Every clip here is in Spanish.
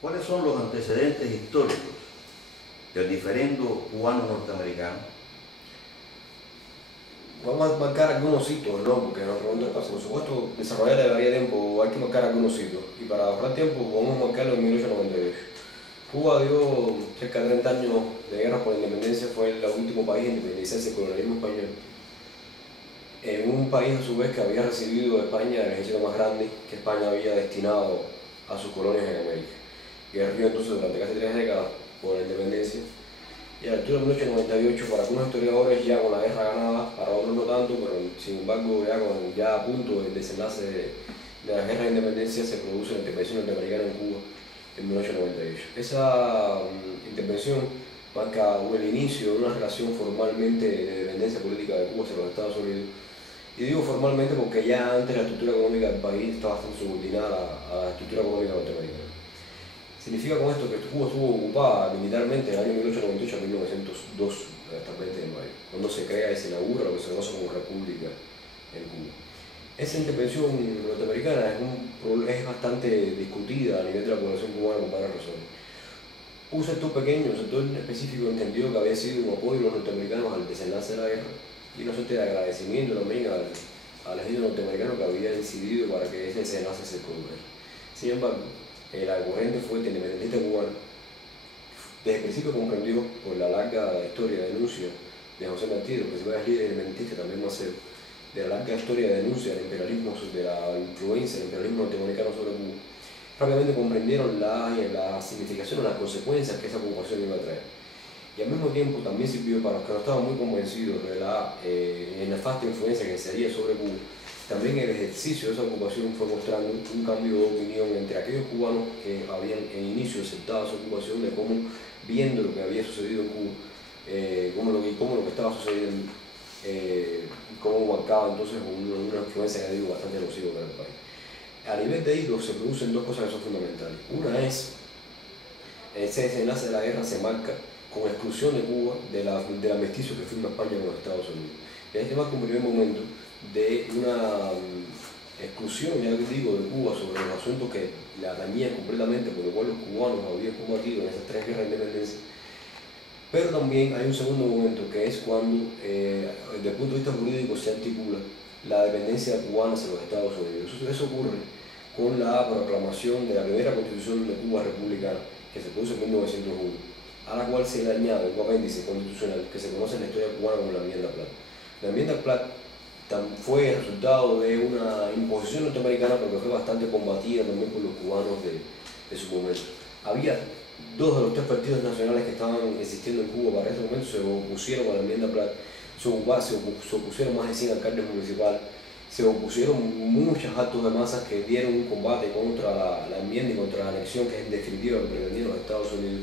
¿Cuáles son los antecedentes históricos del diferendo cubano-norteamericano? Vamos a marcar algunos hitos, ¿no? Porque nos preguntan, por supuesto, desarrollar llevaría tiempo, hay que marcar algunos hitos. Y para ahorrar tiempo, vamos a marcarlo en 1898. Cuba dio cerca de 30 años de guerra por la independencia, fue el último país en independizarse del colonialismo español. En un país, a su vez, que había recibido de España el ejército más grande que España había destinado a sus colonias en América. Guerrió entonces durante casi 3 décadas por la independencia. Y a la altura de 1898, para algunos historiadores ya con la guerra ganada, para otros no tanto, pero sin embargo ya a punto del desenlace de la guerra de independencia se produce la intervención norteamericana en Cuba en 1898. Esa intervención marca el inicio de una relación formalmente de dependencia política de Cuba hacia los Estados Unidos. Y digo formalmente porque ya antes la estructura económica del país estaba bastante subordinada a la estructura económica norteamericana. Significa con esto que Cuba estuvo ocupada militarmente en el año 1898 a 1902, hasta el 20 de mayo, cuando se crea y se inaugura lo que se conoce como República en Cuba. Esa intervención norteamericana es bastante discutida a nivel de la población cubana con varias razones. Un sector pequeño, un sector específico entendió que había sido un apoyo de los norteamericanos al desenlace de la guerra y una suerte de agradecimiento también al ejército norteamericano que había decidido para que ese desenlace se produjera. Sin embargo, la corriente fuerte independentista cubana desde el principio comprendió por la larga historia de denuncia de José Martí, los principales líderes independentistas, también Maceo, de la larga historia de denuncia del imperialismo, de la influencia del imperialismo norteamericano sobre Cuba, rápidamente comprendieron la significación o las consecuencias que esa ocupación iba a traer. Y al mismo tiempo también sirvió para los que no estaban muy convencidos de la nefasta influencia que se haría sobre Cuba. También el ejercicio de esa ocupación fue mostrando un cambio de opinión entre aquellos cubanos que habían en inicio aceptado esa ocupación, de cómo, viendo lo que había sucedido en Cuba, cómo lo que estaba sucediendo, cómo marcaba entonces una influencia, ya digo, bastante nociva para el país. A nivel de hilos se producen dos cosas que son fundamentales. Una es, ese desenlace de la guerra se marca con exclusión de Cuba del armisticio que firma España con los Estados Unidos. Y ahí se marca un primer momento de una exclusión, ya digo, de Cuba sobre los asuntos que la atañían completamente, por lo cual los cubanos habían combatido en esas 3 guerras de independencia. Pero también hay un segundo momento que es cuando, desde el punto de vista jurídico, se articula la dependencia cubana hacia los Estados Unidos. Eso ocurre con la proclamación de la primera constitución de Cuba republicana, que se produce en 1901, a la cual se le añade un apéndice constitucional que se conoce en la historia cubana como la enmienda Platt. La enmienda Platt fue el resultado de una imposición norteamericana, pero que fue bastante combatida también por los cubanos de su momento. Había 2 de los 3 partidos nacionales que estaban existiendo en Cuba para ese momento se opusieron a la enmienda Platt, se opusieron más de 100 alcaldes municipales, se opusieron muchos actos de masas que dieron un combate contra la enmienda y contra la anexión que en definitiva lo pretendían los Estados Unidos.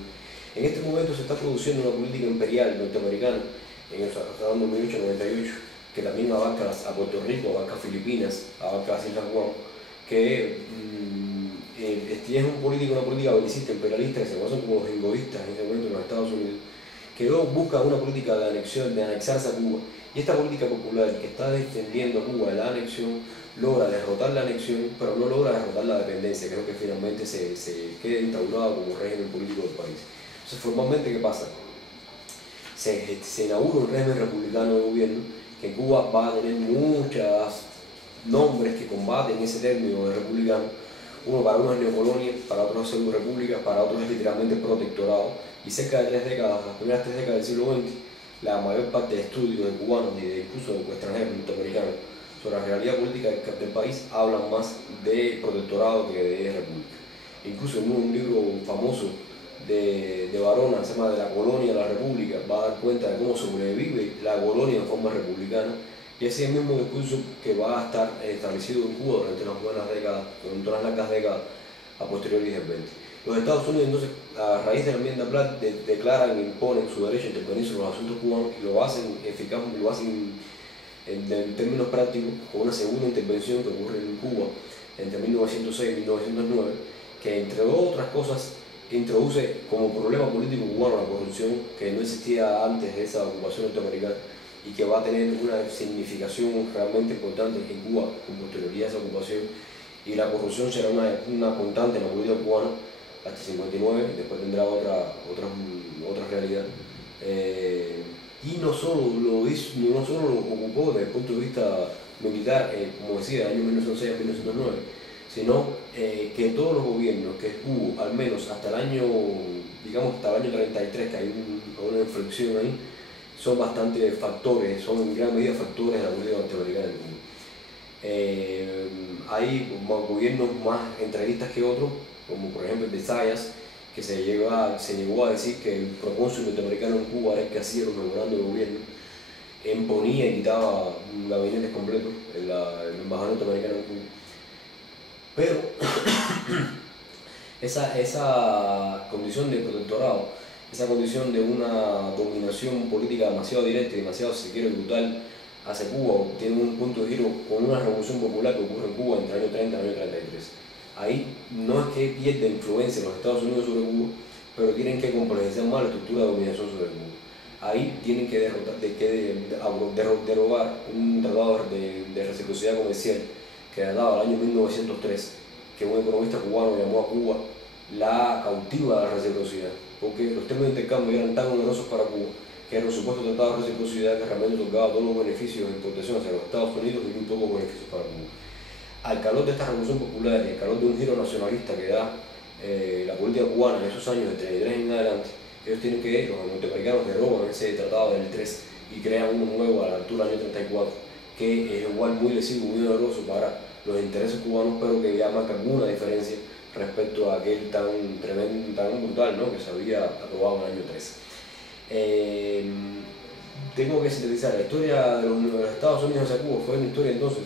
En este momento se está produciendo una política imperial norteamericana, hablando de 1898, que también abarca a Puerto Rico, abarca a Filipinas, abarca a las Islas Guam, que es una política belicista imperialista que se conocen como los jingoístas en ese momento en los Estados Unidos, que luego busca una política de anexión, de anexarse a Cuba, y esta política popular que está defendiendo a Cuba de la anexión logra derrotar la anexión, pero no logra derrotar la dependencia, creo que finalmente se queda instaurado como régimen político del país. Entonces, formalmente, ¿qué pasa? Se inaugura un régimen republicano de gobierno, que Cuba va a tener muchos nombres que combaten ese término de republicano. Para unos es neocolonia, para otros es pseudo-república, para otros es literalmente protectorado. Y cerca de 3 décadas, las primeras 3 décadas del siglo XX, la mayor parte de estudios de cubanos y de incluso de extranjeros norteamericanos sobre la realidad política del país hablan más de protectorado que de república. Incluso en un libro famoso de Varona, se llama De la colonia a la república, va a dar cuenta de cómo sobrevive la colonia en forma republicana, y ese es el mismo discurso que va a estar establecido en Cuba durante las buenas décadas, durante las largas décadas a posteriori del 20. Los Estados Unidos entonces, a raíz de la enmienda Platt, declaran e imponen su derecho a intervenir sobre los asuntos cubanos y lo hacen eficaz, lo hacen en términos prácticos con una segunda intervención que ocurre en Cuba entre 1906 y 1909, que entre otras cosas introduce como problema político cubano la corrupción, que no existía antes de esa ocupación norteamericana y que va a tener una significación realmente importante en Cuba con posterioridad a esa ocupación, y la corrupción será una constante en la política cubana hasta 59, después tendrá otra realidad. Y no solo lo ocupó desde el punto de vista militar, como decía, del año 1906 a 1909, sino que todos los gobiernos que hubo, al menos hasta el año, digamos hasta el año 33, que hay una inflexión ahí, son bastante factores, son en gran medida factores de la política norteamericana del mundo. Hay gobiernos más entreguistas que otros, como por ejemplo el de Zayas, que se llegó a decir que el procónsul norteamericano en Cuba era el que hacía los memorandos de gobierno, imponía y quitaba gabinetes completos, el embajador norteamericano en Cuba. Pero esa condición de protectorado, esa condición de una dominación política demasiado directa y demasiado, si se quiere, brutal hacia Cuba, tiene un punto de giro con una revolución popular que ocurre en Cuba entre el año 30 y el año 33. Ahí no es que pierda influencia los Estados Unidos sobre Cuba, pero tienen que complejizar más la estructura de dominación sobre Cuba. Ahí tienen que derogar un tratado de reciprocidad comercial que databa del año 1903, que un economista cubano llamó a Cuba la cautiva de la reciprocidad, porque los términos de intercambio eran tan onerosos para Cuba que era un supuesto tratado de reciprocidad que realmente otorgaba todos los beneficios de importación hacia los Estados Unidos y muy pocos beneficios para Cuba. Al calor de esta revolución popular y al calor de un giro nacionalista que da la política cubana en esos años, de 33 en adelante, ellos tienen que, los norteamericanos derogan ese tratado del 3 y crean uno nuevo a la altura del año 34, que es igual muy lesivo, muy doloroso para los intereses cubanos, pero que ya marca alguna diferencia respecto a aquel tan tremendo, tan brutal, ¿no?, que se había aprobado en el año 13. Tengo que sintetizar, la historia de los Estados Unidos hacia Cuba fue una historia entonces,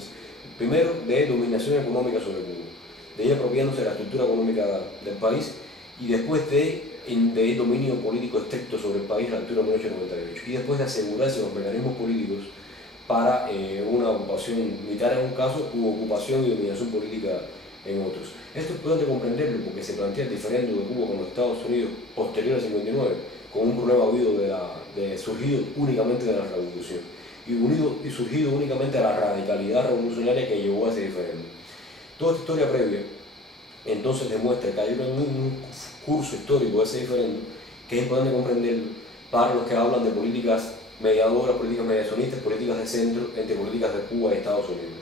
primero, de dominación económica sobre Cuba, de ella apropiándose de la estructura económica del país, y después de dominio político estricto sobre el país a la altura de 1898, y después de asegurarse los mecanismos políticos para una ocupación militar en un caso, u ocupación y dominación política en otros. Esto es importante comprenderlo porque se plantea el diferendo de Cuba con los Estados Unidos posterior al 59, con un problema surgido únicamente de la revolución y surgido únicamente de la radicalidad revolucionaria que llevó a ese diferendo. Toda esta historia previa entonces demuestra que hay un curso histórico de ese diferendo que es importante comprenderlo para los que hablan de políticas mediadoras, políticas mediacionistas, políticas de centro entre políticas de Cuba y Estados Unidos.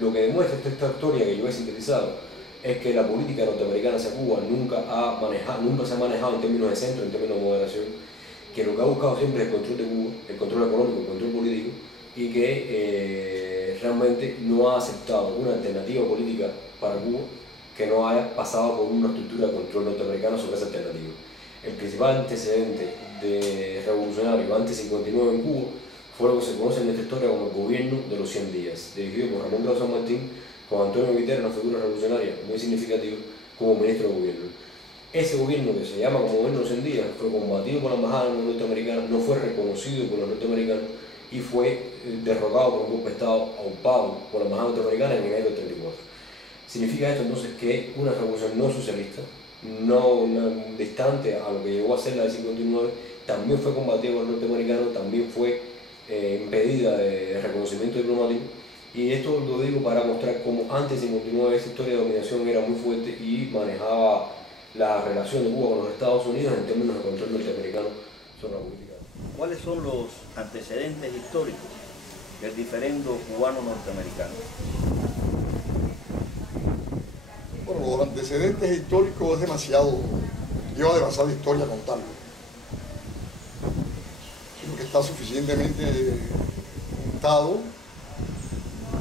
Lo que demuestra esta historia que yo he sintetizado es que la política norteamericana hacia Cuba nunca se ha manejado en términos de centro, en términos de moderación, que lo que ha buscado siempre es el control de Cuba, el control económico, el control político, y que realmente no ha aceptado una alternativa política para Cuba que no haya pasado por una estructura de control norteamericano sobre esa alternativa. El principal antecedente de revolucionario antes 59 en Cuba fue lo que se conoce en esta historia como el gobierno de los 100 días, dirigido por Ramón Grau San Martín, con Antonio Guiterres, una figura revolucionaria muy significativa, como ministro de gobierno. Ese gobierno, que se llama como gobierno de los 100 días, fue combatido por la embajada norteamericana, no fue reconocido por los norteamericanos y fue derrocado por un golpe de Estado aupado por la embajada norteamericana en enero del 34. Significa esto entonces que una revolución no socialista, no distante a lo que llegó a ser la del 59, también fue combatida por los norteamericanos, también fue impedida de reconocimiento diplomático. Y esto lo digo para mostrar cómo antes de 59 esa historia de dominación era muy fuerte y manejaba la relación de Cuba con los Estados Unidos en términos de control norteamericano sobre la política. ¿Cuáles son los antecedentes históricos del diferendo cubano-norteamericano? Bueno, los antecedentes históricos lleva demasiada historia contarlo. Creo que está suficientemente contado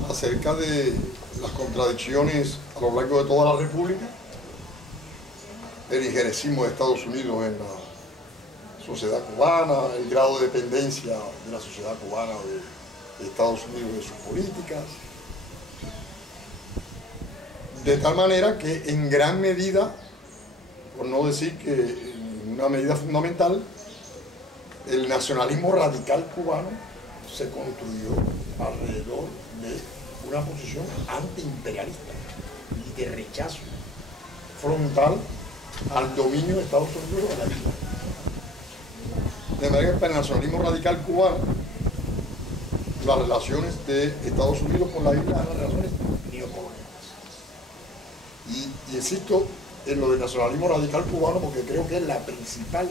acerca de las contradicciones a lo largo de toda la República, el injerencismo de Estados Unidos en la sociedad cubana, el grado de dependencia de la sociedad cubana de Estados Unidos de sus políticas, de tal manera que en gran medida, por no decir que en una medida fundamental, el nacionalismo radical cubano se construyó alrededor de una posición antiimperialista y de rechazo frontal al dominio de Estados Unidos de la isla. De manera que para el nacionalismo radical cubano, las relaciones de Estados Unidos con la isla eran relaciones neocoloniales. Y insisto, en lo del nacionalismo radical cubano porque creo que es la principal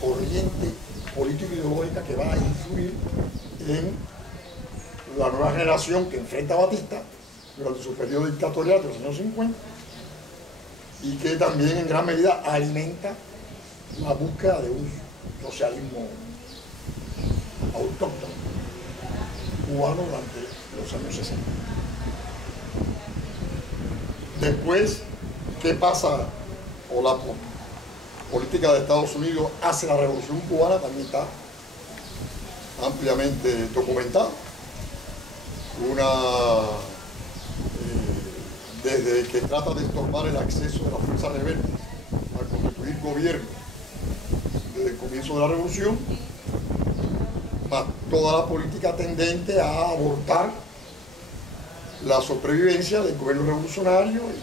corriente político-ideológica que va a influir en la nueva generación que enfrenta a Batista durante su periodo dictatorial de los años 50 y que también en gran medida alimenta la búsqueda de un socialismo autóctono cubano durante los años 60. Después, ¿qué pasa? O la política de Estados Unidos hace la revolución cubana también está ampliamente documentada. Desde que trata de estorbar el acceso de las fuerzas rebeldes a constituir gobierno desde el comienzo de la revolución, más toda la política tendente a abortar la sobrevivencia del gobierno revolucionario y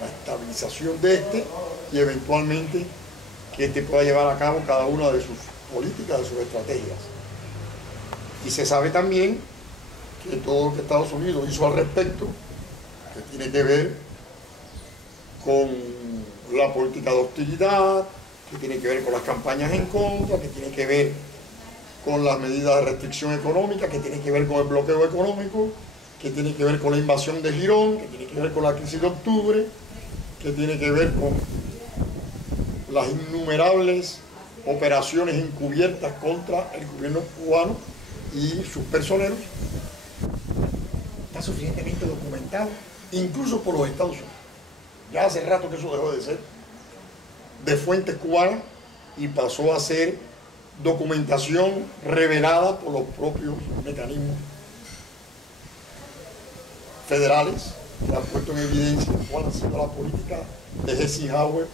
la estabilización de este y eventualmente que este pueda llevar a cabo cada una de sus políticas, de sus estrategias. Y se sabe también que todo lo que Estados Unidos hizo al respecto, que tiene que ver con la política de hostilidad, que tiene que ver con las campañas en contra, que tiene que ver con las medidas de restricción económica, que tiene que ver con el bloqueo económico, que tiene que ver con la invasión de Girón, que tiene que ver con la crisis de octubre, que tiene que ver con las innumerables operaciones encubiertas contra el gobierno cubano y sus personeros. Está suficientemente documentado, incluso por los Estados Unidos. Ya hace rato que eso dejó de ser de fuentes cubanas y pasó a ser documentación revelada por los propios mecanismos federales que han puesto en evidencia cuál ha sido la política de Eisenhower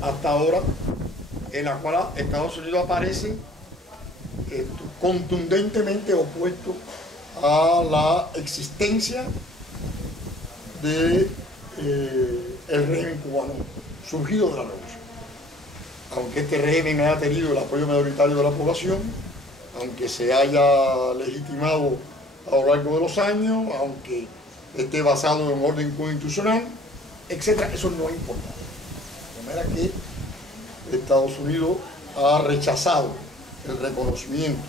hasta ahora, en la cual Estados Unidos aparece contundentemente opuesto a la existencia de el régimen cubano surgido de la revolución. Aunque este régimen haya tenido el apoyo mayoritario de la población, aunque se haya legitimado a lo largo de los años, aunque esté basado en un orden constitucional, etc., eso no importa. De manera que Estados Unidos ha rechazado el reconocimiento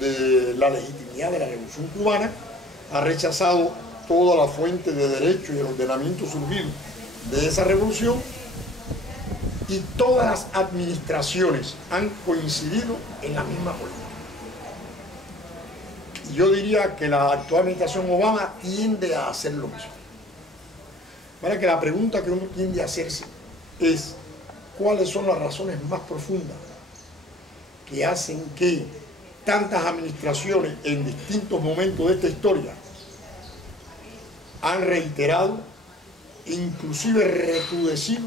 de la legitimidad de la revolución cubana, ha rechazado toda la fuente de derecho y el ordenamiento surgido de esa revolución, y todas las administraciones han coincidido en la misma política. Y yo diría que la actual administración Obama tiende a hacer lo mismo. Para que la pregunta que uno tiende a hacerse es cuáles son las razones más profundas que hacen que tantas administraciones en distintos momentos de esta historia han reiterado, inclusive recrudecido,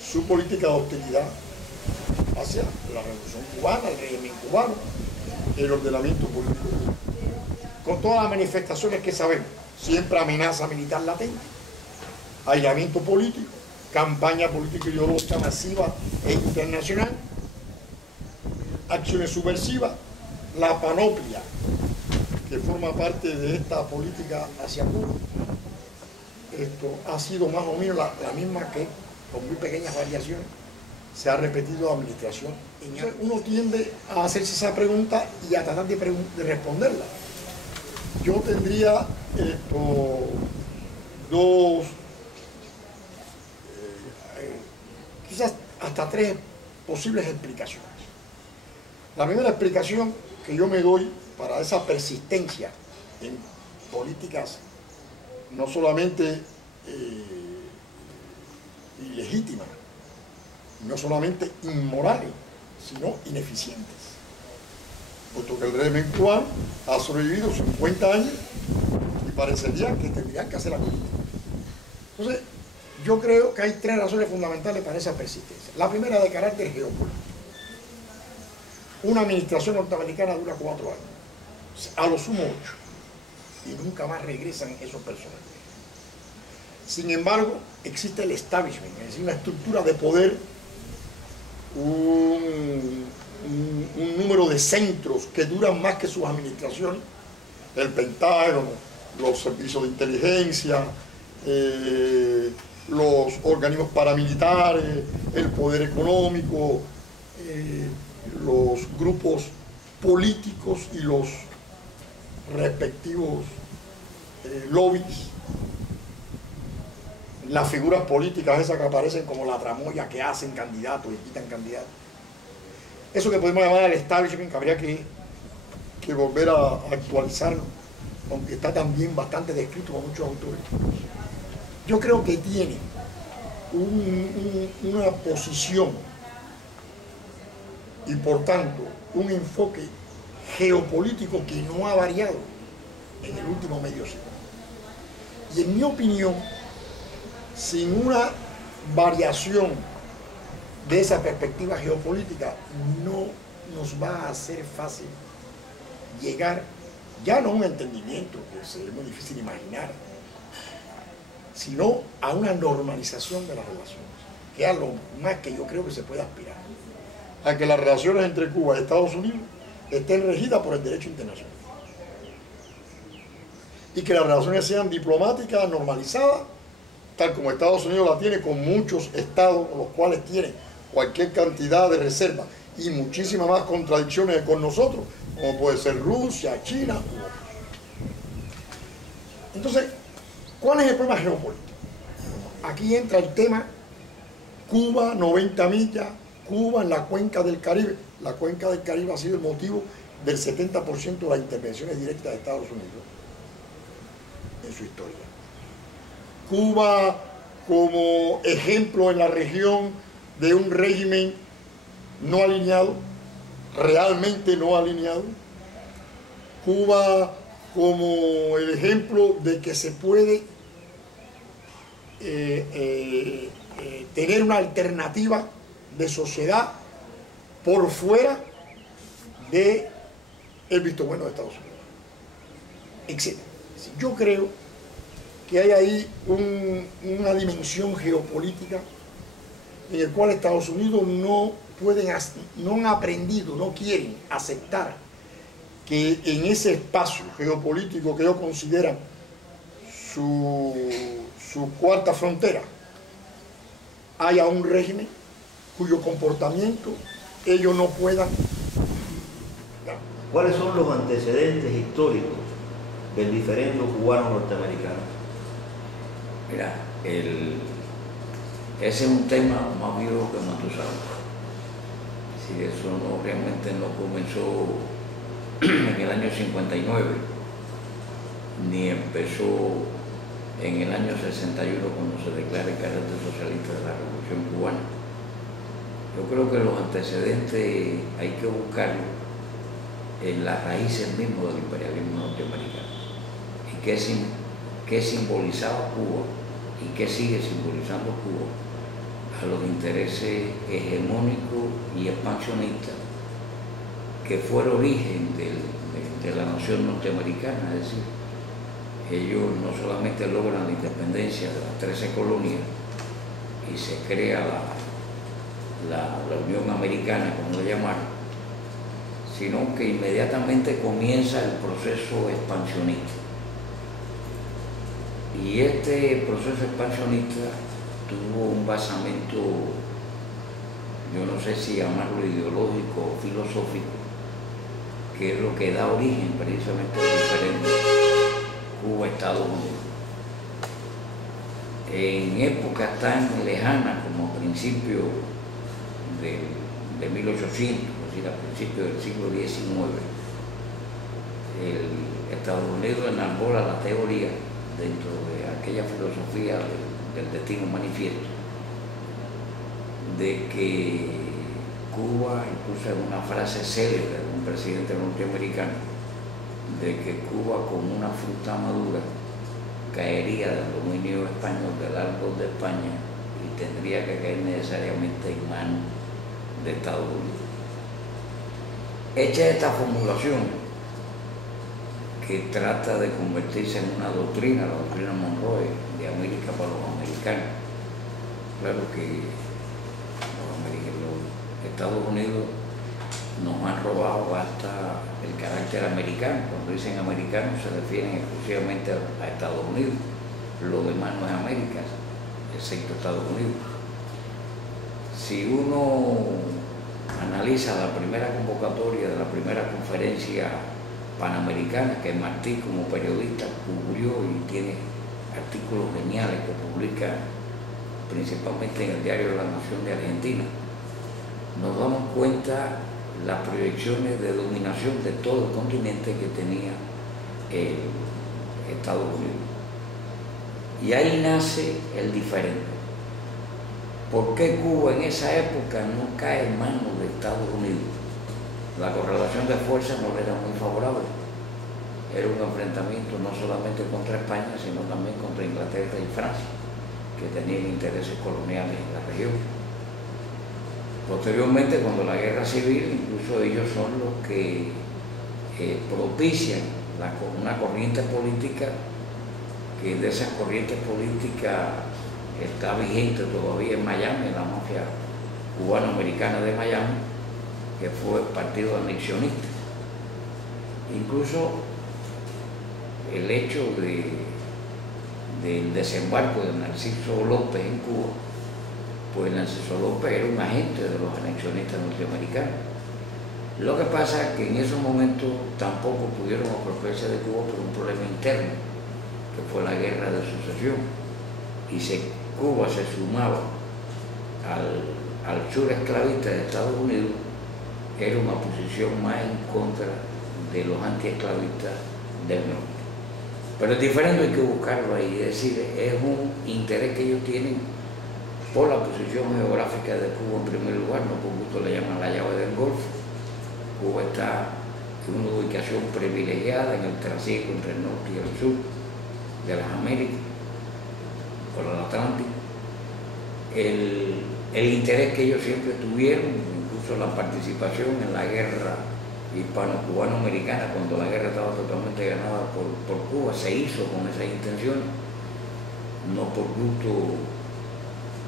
su política de hostilidad hacia la revolución cubana, el régimen cubano, el ordenamiento político cubano. Con todas las manifestaciones que sabemos, siempre amenaza militar latente, aislamiento político, campaña política ideológica masiva e internacional, acciones subversivas, la panoplia que forma parte de esta política hacia Cuba. Esto ha sido más o menos la misma que, con muy pequeñas variaciones, se ha repetido la administración. Entonces uno tiende a hacerse esa pregunta y a tratar de responderla. Yo tendría dos, quizás hasta tres posibles explicaciones. La primera explicación que yo me doy para esa persistencia en políticas no solamente ilegítimas, no solamente inmorales, sino ineficientes. Puesto que el régimen cubano ha sobrevivido 50 años y parecería que tendrían que hacer la política. Entonces, yo creo que hay tres razones fundamentales para esa persistencia. La primera, de carácter geopolítico. Una administración norteamericana dura 4 años, a lo sumo 8, y nunca más regresan esos personajes. Sin embargo, existe el establishment, es decir, una estructura de poder, un número de centros que duran más que sus administraciones, el Pentágono, los servicios de inteligencia, los organismos paramilitares, el poder económico, los grupos políticos y los respectivos lobbies, las figuras políticas esas que aparecen como la tramoya que hacen candidatos y quitan candidatos. Eso que podemos llamar el establishment, que habría que volver a actualizarlo, aunque está también bastante descrito por muchos autores. Yo creo que tiene una posición y por tanto un enfoque geopolítico que no ha variado en el último medio siglo. Y en mi opinión, sin una variación de esa perspectiva geopolítica, no nos va a ser fácil llegar, ya no a un entendimiento, que es muy difícil imaginar, sino a una normalización de las relaciones, que es a lo más que yo creo que se puede aspirar, a que las relaciones entre Cuba y Estados Unidos estén regidas por el derecho internacional y que las relaciones sean diplomáticas, normalizadas, tal como Estados Unidos la tiene con muchos estados, los cuales tienen cualquier cantidad de reservas y muchísimas más contradicciones con nosotros, como puede ser Rusia, China u otros. Entonces, ¿cuál es el problema geopolítico? Aquí entra el tema Cuba, 90 millas, Cuba en la cuenca del Caribe. La cuenca del Caribe ha sido el motivo del 70% de las intervenciones directas de Estados Unidos en su historia. Cuba como ejemplo en la región de un régimen no alineado, realmente no alineado. Cuba como el ejemplo de que se puede tener una alternativa de sociedad por fuera del visto bueno de Estados Unidos, etc. Yo creo que hay ahí una dimensión geopolítica en la cual Estados Unidos no han aprendido, no quieren aceptar que en ese espacio geopolítico que ellos consideran su cuarta frontera haya un régimen cuyo comportamiento ellos no puedan. ¿Cuáles son los antecedentes históricos del diferendo cubano-norteamericano? Mira, ese es un tema más viejo que Matusalén. Si eso realmente no comenzó en el año 59, ni empezó en el año 61 cuando se declara el carácter socialista de la Revolución Cubana. Yo creo que los antecedentes hay que buscarlos en las raíces mismas del imperialismo norteamericano. ¿Y qué simbolizaba Cuba y qué sigue simbolizando Cuba a los intereses hegemónicos y expansionistas que fue el origen de la nación norteamericana? Es decir, ellos no solamente logran la independencia de las 13 colonias y se crea la Unión Americana, como lo llamaron, sino que inmediatamente comienza el proceso expansionista. Y este proceso expansionista tuvo un basamento, yo no sé si llamarlo ideológico o filosófico, que es lo que da origen precisamente al diferendo Cuba-Estados Unidos. En épocas tan lejanas como a principios de 1800, es decir, a principios del siglo XIX, Estados Unidos enarbola la teoría dentro de aquella filosofía del destino manifiesto, de que Cuba, incluso en una frase célebre de un presidente norteamericano, de que Cuba como una fruta madura caería del dominio español, del árbol de España, y tendría que caer necesariamente en manos de Estados Unidos. Hecha esta formulación, que trata de convertirse en una doctrina, la doctrina Monroe, de América para los americanos. Claro que los Estados Unidos nos han robado hasta el carácter americano. Cuando dicen americano se refieren exclusivamente a Estados Unidos. Lo demás no es América, excepto Estados Unidos. Si uno analiza la primera convocatoria de la primera conferencia panamericana, que Martí como periodista cubrió y tiene artículos geniales que publica principalmente en el diario La Nación de Argentina, nos damos cuenta las proyecciones de dominación de todo el continente que tenía Estados Unidos. Y ahí nace el diferente. ¿Por qué Cuba en esa época no cae en manos de Estados Unidos? La correlación de fuerzas no le era muy favorable. Era un enfrentamiento no solamente contra España, sino también contra Inglaterra y Francia, que tenían intereses coloniales en la región. Posteriormente, cuando la guerra civil, incluso ellos son los que propician una corriente política, que de esas corrientes políticas está vigente todavía en Miami, la mafia cubano-americana de Miami, que fue el partido anexionista. Incluso el hecho del desembarco de Narciso López en Cuba, pues Narciso López era un agente de los anexionistas norteamericanos. Lo que pasa es que en esos momentos tampoco pudieron apropiarse de Cuba por un problema interno, que fue la guerra de sucesión, y Cuba se sumaba al sur esclavista de Estados Unidos, era una posición más en contra de los antiesclavistas del norte. Pero es diferente, hay que buscarlo ahí, es decir, es un interés que ellos tienen por la posición geográfica de Cuba en primer lugar, no por gusto le llaman la llave del Golfo. Cuba está en una ubicación privilegiada en el trasiego entre el norte y el sur de las Américas, por el Atlántico. El interés que ellos siempre tuvieron, incluso la participación en la guerra hispano-cubano-americana, cuando la guerra estaba totalmente ganada por Cuba, se hizo con esas intenciones, no por gusto.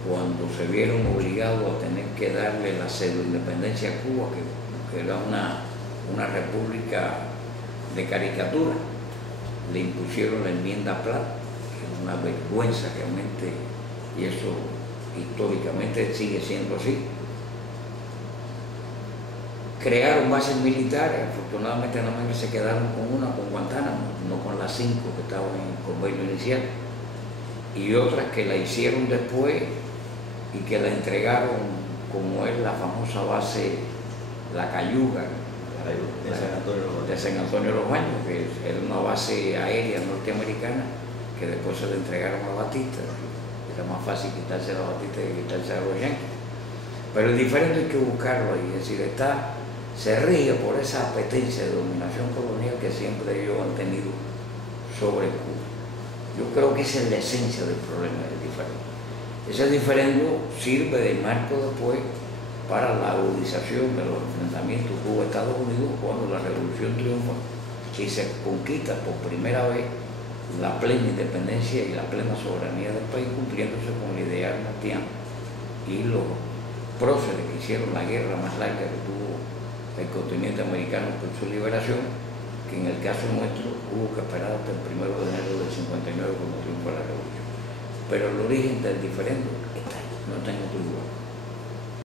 Cuando se vieron obligados a tener que darle la pseudo-independencia a Cuba, que era una república de caricatura, le impusieron la enmienda Platt, que es una vergüenza realmente, y eso históricamente sigue siendo así. Crearon bases militares, afortunadamente nada más se quedaron con una, con Guantánamo, no con las 5 que estaban en el convenio inicial, y otras que la hicieron después y que la entregaron, como es la famosa base La Cayuga, de San Antonio de los Baños, que era una base aérea norteamericana que después se le entregaron a Batista. Era más fácil quitarse a Batista que quitarse a los yanquis. Pero es diferente, hay que buscarlo ahí, es decir, se ríe por esa apetencia de dominación colonial que siempre ellos han tenido sobre Cuba. Yo creo que esa es la esencia del problema del diferendo. Ese diferendo sirve de marco después para la agudización de los enfrentamientos Cuba-Estados Unidos cuando la revolución triunfa y se conquista por primera vez la plena independencia y la plena soberanía del país, cumpliéndose con el ideal martiano y los próceres que hicieron la guerra más larga que tuvo el continente americano por su liberación, que en el caso nuestro hubo que esperar hasta el 1 de enero del 59 cuando triunfó la revolución. Pero el origen del diferendo está ahí, no está en otro lugar.